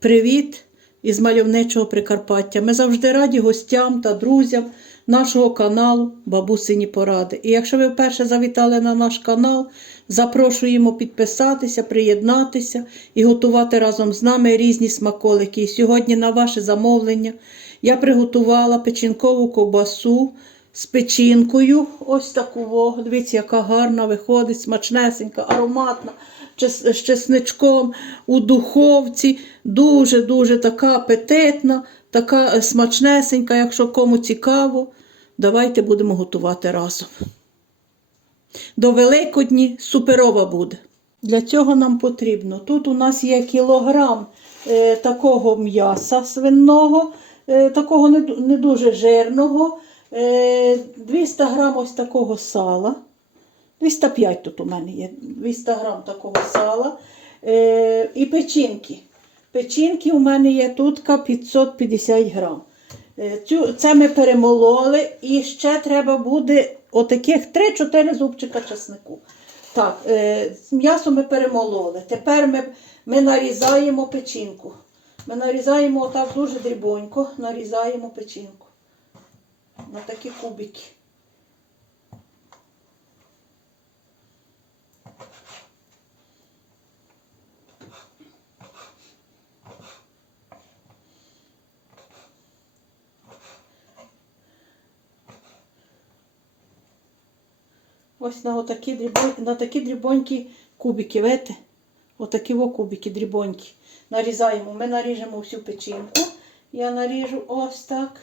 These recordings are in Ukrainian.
Привіт із мальовничого Прикарпаття. Ми завжди раді гостям та друзям нашого каналу Бабусині Поради. І якщо ви вперше завітали на наш канал, запрошуємо підписатися, приєднатися і готувати разом з нами різні смаколики. І сьогодні на ваше замовлення я приготувала печінкову ковбасу з печінкою. Ось таку. Дивіться, яка гарна виходить, смачнесенька, ароматна з чесничком у духовці. Дуже-дуже така апетитна, така е, смачнесенька, якщо кому цікаво, давайте будемо готувати разом. До Великодні суперова буде. Для цього нам потрібно. Тут у нас є кілограм е, такого м'яса свиного, е, такого не, не дуже жирного, е, 200 грам ось такого сала. 205 тут у мене є, 200 грам такого сала. Е, і печінки. Печінки у мене є тут 550 грам. Е, цю, це ми перемололи і ще треба буде отаких 3-4 зубчика чеснику. Так, е, м'ясо ми перемололи. Тепер ми, ми нарізаємо печінку. Ми нарізаємо отак дуже дрібонько, нарізаємо печінку. На такі кубики. Ось на отакі дрібонькі, на такі дрібонькі кубики, видите? Отакі о кубики дрібонькі. Нарізаємо. Ми наріжемо всю печінку. Я наріжу ось так.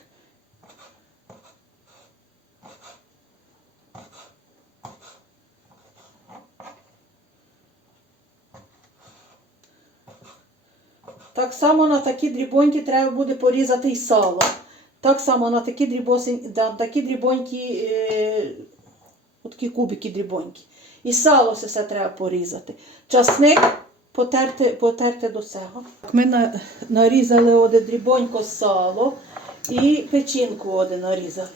Так само на такі дрібонькі треба буде порізати і сало. Так само на такі дрібосень, да, такі дрібонькі, е, отакі кубики дрібонькі. І сало все, все треба порізати. Часник потерти, потерти до цього. Ми на, нарізали оде дрібонько сало і печінку оде нарізали.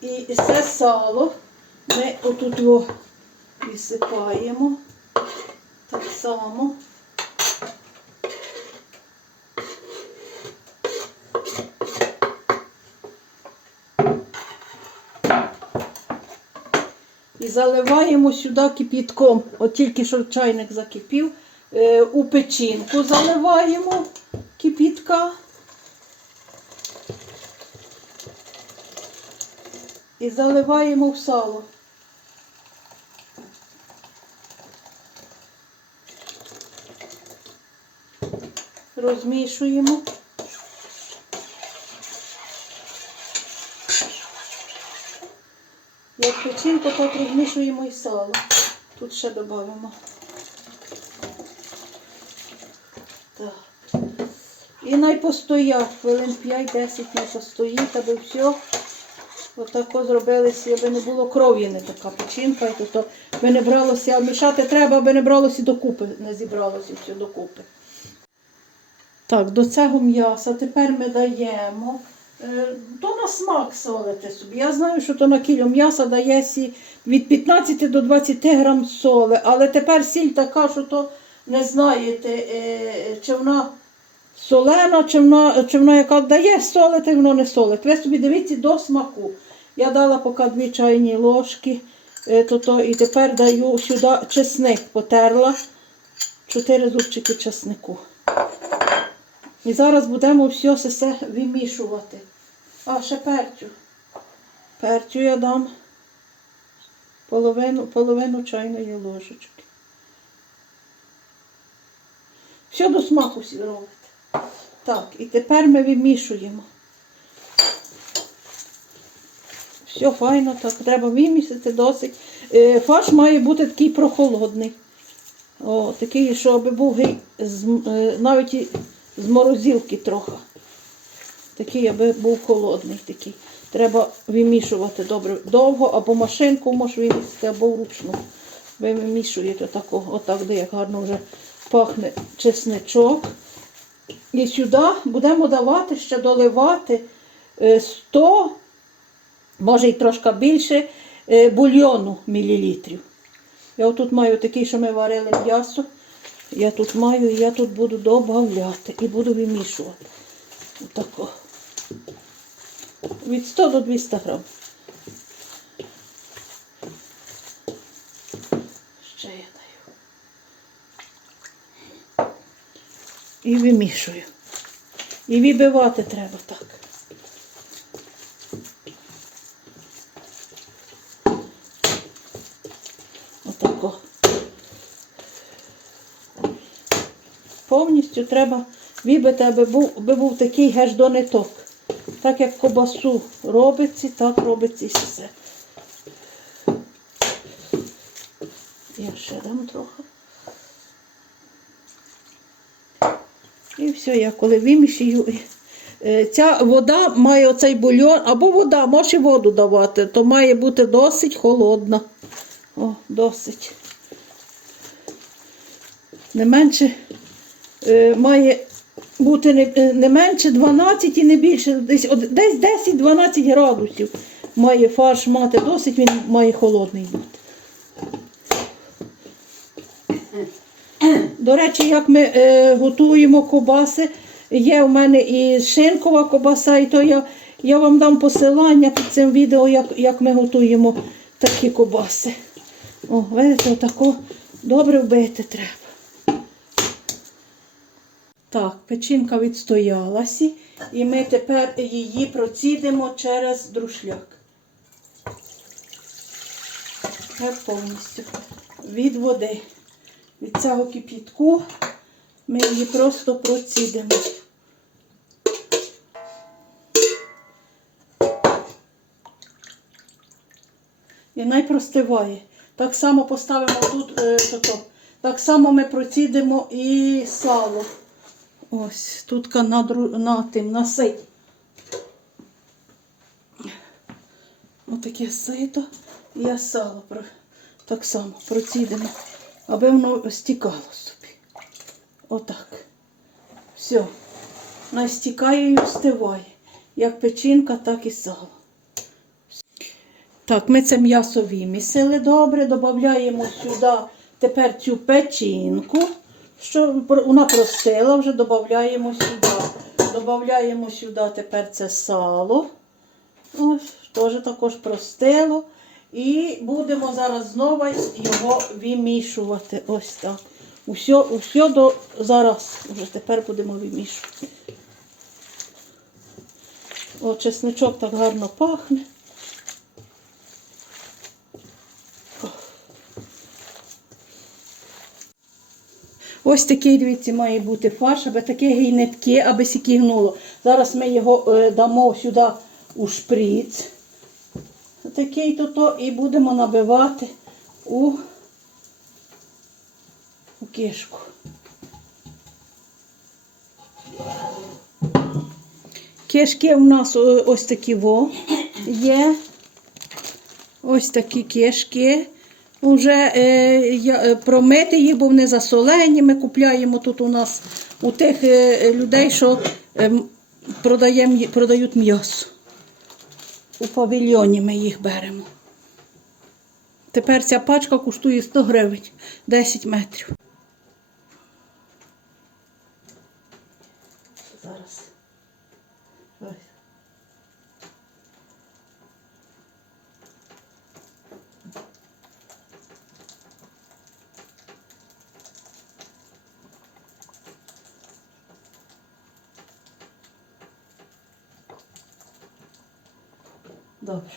І, і це сало ми отут висипаємо. Так само. Заливаємо сюди кипітком. От тільки що чайник закипів. Е, у печінку заливаємо кипітка. І заливаємо в сало. Розмішуємо. Печінку, так розмішуємо і сало. Тут ще додамо. Так. І найпостоять, хвилин 5-10 не постоїть, аби все. Отако зробилося, аби не було кров'я, не така печінка. І то би не бралося, а мішати треба, аби не бралося докупи, не зібралося все докупи. Так, до цього м'яса тепер ми даємо. Е, То на смак солити собі. Я знаю, що то на кіло м'яса дає сі від 15 до 20 грам соли, але тепер сіль така, що то не знаєте, е, чи вона солена, чи вона, чи вона яка дає солити, воно не солить. Ви собі дивіться до смаку. Я дала поки дві чайні ложки, е, то, то, і тепер даю сюди чесник, потерла 4 зубчики чеснику. І зараз будемо все все вимішувати. А, ще перцю. Перцю я дам половину, половину чайної ложечки. Все до смаку всі робите. Так, і тепер ми вимішуємо. Все файно, так, треба вимісити досить. Е, Фарш має бути такий прохолодний. О, такий, щоб був е, навіть з морозилки трохи. Такий, аби був холодний такий. Треба вимішувати добре довго, або машинку можеш вимісити, або вручну. Ви вимішуєте отако, отак, де як гарно вже пахне чесничок. І сюди будемо давати, ще доливати е, 100, може й трошки більше, е, бульйону мілілітрів. Я отут маю такий, що ми варили м'ясо. Я тут маю, і я тут буду додавати і буду вимішувати. Отако. Від 100 до 200 грам. Ще я даю. І вимішую. І вибивати треба так. Отако. Повністю треба вибити, аби був, аби був такий геш до ниток. Так як кобасу робиться, так робиться все. Я ще дам трохи. І все, я коли вимішую. е, Ця вода має оцей бульйон, або вода, може воду давати, то має бути досить холодна. О, досить. Не менше е, має бути не, не менше 12 і не більше, десь, десь 10-12 градусів має фарш мати, досить він має холодний бути. До речі, як ми е, готуємо кобаси, є у мене і шинкова кобаса, і то я, я вам дам посилання під цим відео, як, як ми готуємо такі кобаси. О, видите, отако добре вбити треба. Так, печінка відстоялася, і ми тепер її процідимо через друшляк. Тепер повністю від води. Від цього кип'ятку ми її просто процідимо. І най простиває. Так само поставимо тут е. Так само ми процідимо і сало. Ось, тут на, на тим, на ситі. Отаке сито я сало про- так само процідимо, аби воно стікало собі. Отак. Все. Настікає і остиває. Як печінка, так і сало. Так, ми це м'ясо вимісили добре, додаємо сюди тепер цю печінку, що вона простила, вже додаємо сюди. Додаємо сюди тепер це сало. Ось, теж також простило. І будемо зараз знову його вимішувати. Ось так. Усе, усе до зараз. Вже тепер будемо вимішувати. О, чесничок так гарно пахне. Ось такий, дивіться, має бути фарш, аби таке гійнитки, аби сіки гнуло. Зараз ми його е, дамо сюди у шприц. Такий то то і будемо набивати у, у кишку. Кишки у нас ось такі во є. Ось такі кишки. Уже е, е, промити їх, бо вони засолені. Ми купляємо тут у нас у тих е, людей, що е, м, продають м'ясо. У павільйоні ми їх беремо. Тепер ця пачка коштує 100 гривень 10 метрів. Зараз. Ось. Добре.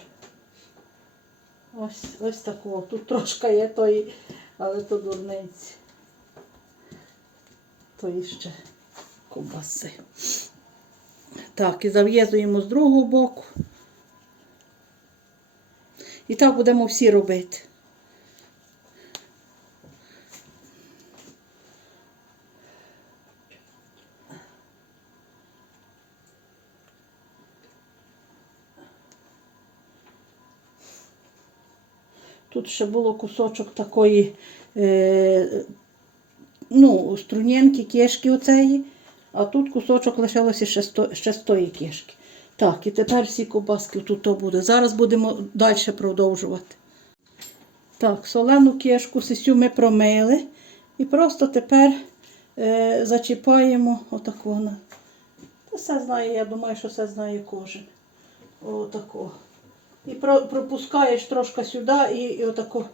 Ось, ось такого. Тут трошки є тої, але то дурниці. То ще ковбаси. Так, і зав'язуємо з другого боку. І так будемо всі робити. Тут ще було кусочок такої, е, ну, струнєнки, кишки оцеї, а тут кусочок лишилося ще, з тої кишки. Так, і тепер всі ковбаски тут то буде. Зараз будемо далі продовжувати. Так, солену кишку сисю ми промили. І просто тепер е, зачіпаємо отаку. на- Все знає, я думаю, що все знає кожен. Отако. І про, пропускаєш трошки сюди і, і отако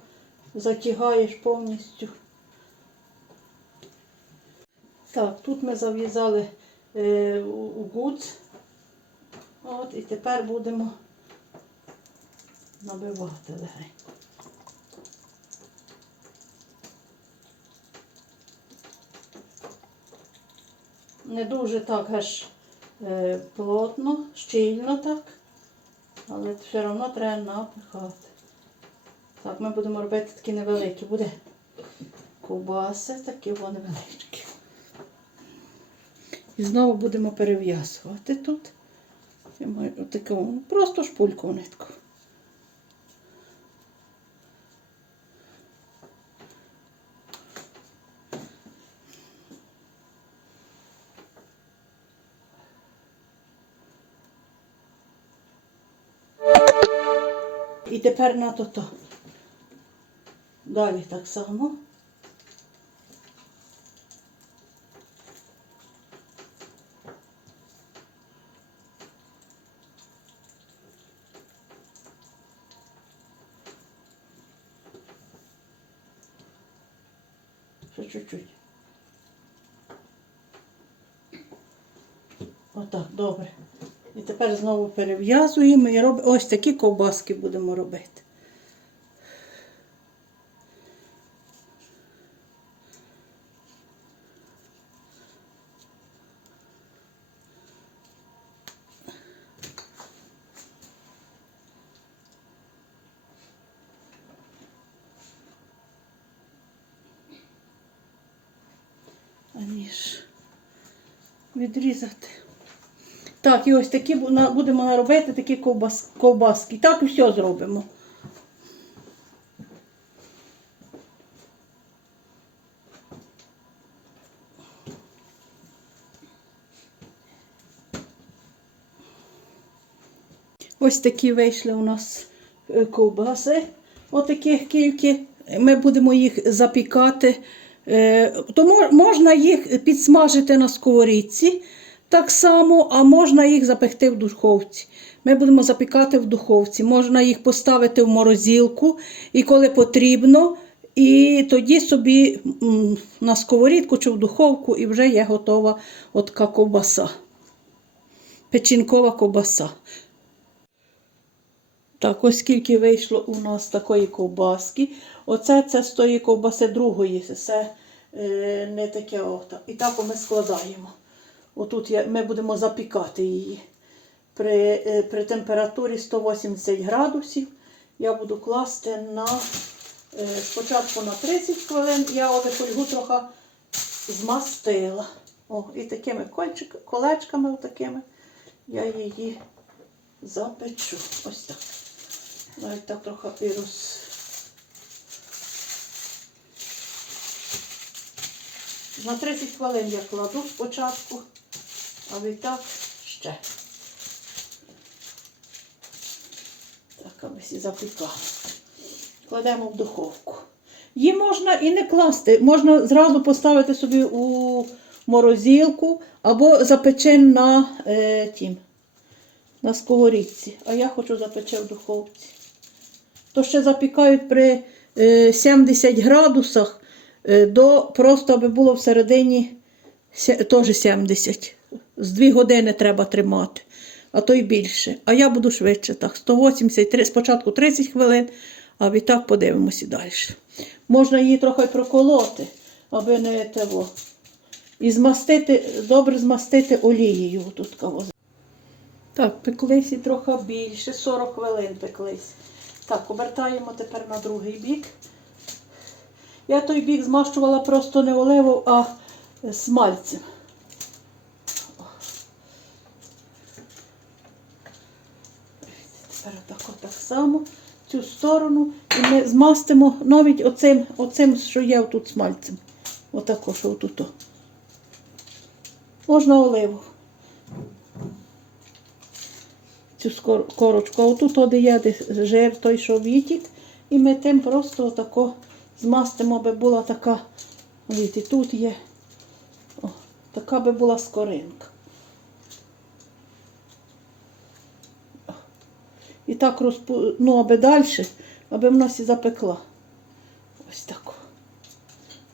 затягаєш повністю. Так, тут ми зав'язали е, гудз. От, і тепер будемо набивати легенько. Не дуже так аж е, плотно, щільно так, але все одно треба напихати. Так, ми будемо робити такі невеликі. Буде ковбаси, такі вони невеличкі. І знову будемо перев'язувати тут. Просто шпульку нитку. І тепер на то-то. Далі так само. Чуть-чуть. Отак, добре. Тепер знову перев'язуємо і робимо ось такі ковбаски будемо робити. Аніж відрізати. Так, і ось такі будемо наробити такі ковбас, ковбаски. Так все зробимо. Ось такі вийшли у нас е, ковбаси. Отаких кільки. Ми будемо їх запікати. Е, То можна їх підсмажити на сковорідці так само, а можна їх запекти в духовці. Ми будемо запікати в духовці. Можна їх поставити в морозилку і коли потрібно, і тоді собі на сковорідку чи в духовку і вже є готова от така ковбаса. Печінкова ковбаса. Так, ось скільки вийшло у нас такої ковбаски. Оце це з тої ковбаси другої. Це е, не таке. Ото. І так ми складаємо. Отут я, ми будемо запікати її. При, е, при температурі 180 градусів я буду класти на е, спочатку на 30 хвилин. Я оде фольгу трохи змастила. О, і такими кольчик, колечками отакими я її запечу. Ось так. Навіть так трохи і роз... На 30 хвилин я кладу спочатку, а відтак ще. Так, аби всі запікали. Кладемо в духовку. Її можна і не класти, можна зразу поставити собі у морозилку або запече на е, тім, на сковорідці. А я хочу запече в духовці. То ще запікають при е, 70 градусах е, до просто аби було всередині теж 70. З 2 години треба тримати, а то й більше. А я буду швидше так. 180, три- спочатку 30 хвилин, а відтак подивимося далі. Можна її трохи проколоти, аби не того. І змастити, добре змастити олією. Тут кого. Так, пеклись і трохи більше, 40 хвилин пеклись. Так, обертаємо тепер на другий бік. Я той бік змащувала просто не оливу, а смальцем. Тепер отак, так само цю сторону. І ми змастимо навіть оцим, оцим що є тут смальцем. Отако, що отут. Можна оливу. Цю корочку. Отут де є жир, той, що відтік. І ми тим просто отако змастимо, аби була така Ось тут є. О, така би була скоринка. І так розпу... ну, аби далі, аби в нас і запекла. Ось таку.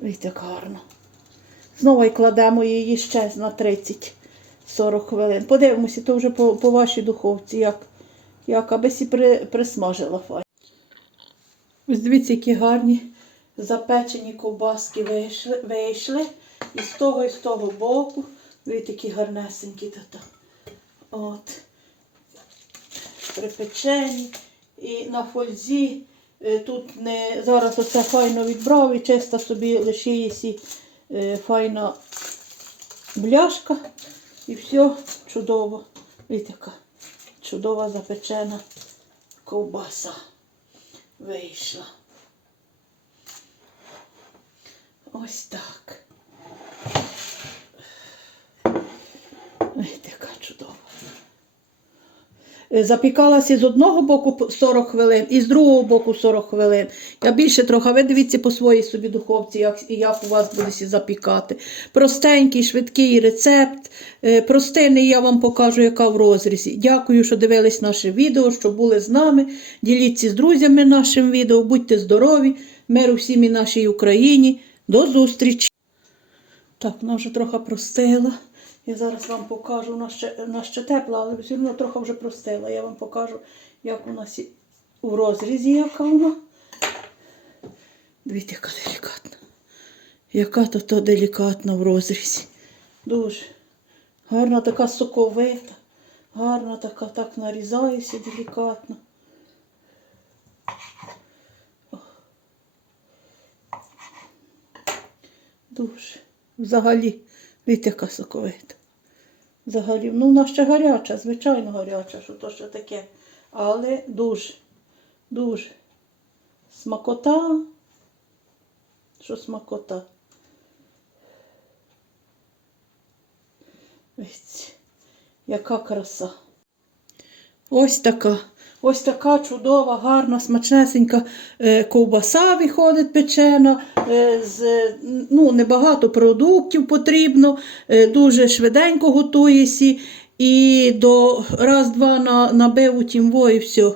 Ось так гарно. Знову і кладемо її ще на 30-40 хвилин. Подивимося, то вже по, по вашій духовці, як, як аби сі при, присмажила фай. Ось дивіться, які гарні запечені ковбаски вийшли, вийшли. І з того, і з того боку. Дивіться, які гарнесенькі От. Припечені. І на фользі. е, Тут не зараз оце файно відбрав і чисто собі лишиється е, файна бляшка. І все чудово. Ось така чудова запечена ковбаса вийшла. Ось так. Ой, така чудова. Е, Запікалася з одного боку 40 хвилин і з другого боку 40 хвилин. Я більше трохи, ви дивіться по своїй собі духовці, як, як у вас буде запікати. Простенький, швидкий рецепт. Е, Простиний я вам покажу, яка в розрізі. Дякую, що дивились наше відео, що були з нами. Діліться з друзями нашим відео. Будьте здорові, миру всім і нашій Україні. До зустрічі! Так, вона вже трохи простила. Я зараз вам покажу, вона ще, вона ще тепла, але все одно трохи вже простила. Я вам покажу, як у нас у розрізі, яка вона. Дивіться, яка делікатна. Яка то то делікатна в розрізі. Дуже. Гарна така соковита. Гарна така, так нарізається делікатно. Дуже. Взагалі, від яка соковита. Взагалі, ну вона ще гаряча, звичайно гаряча, що то ще таке. Але дуже, дуже. Смакота. Що смакота? Ось, яка краса. Ось така. Ось така чудова, гарна, смачнесенька е, ковбаса виходить печена. Е, з, ну, небагато продуктів потрібно, е, дуже швиденько готуєсі. І до раз-два на, набив у тімво і все.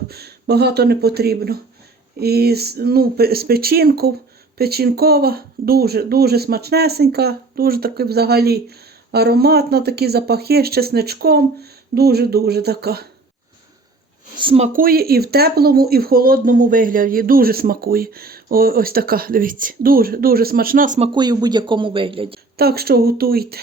Багато не потрібно. І ну, з печінку, печінкова, дуже, дуже смачнесенька, дуже таки взагалі ароматна, такі запахи з чесничком. Дуже-дуже така. Смакує і в теплому, і в холодному вигляді. Дуже смакує. О, ось така, дивіться. Дуже, дуже смачна, смакує в будь-якому вигляді. Так що готуйте.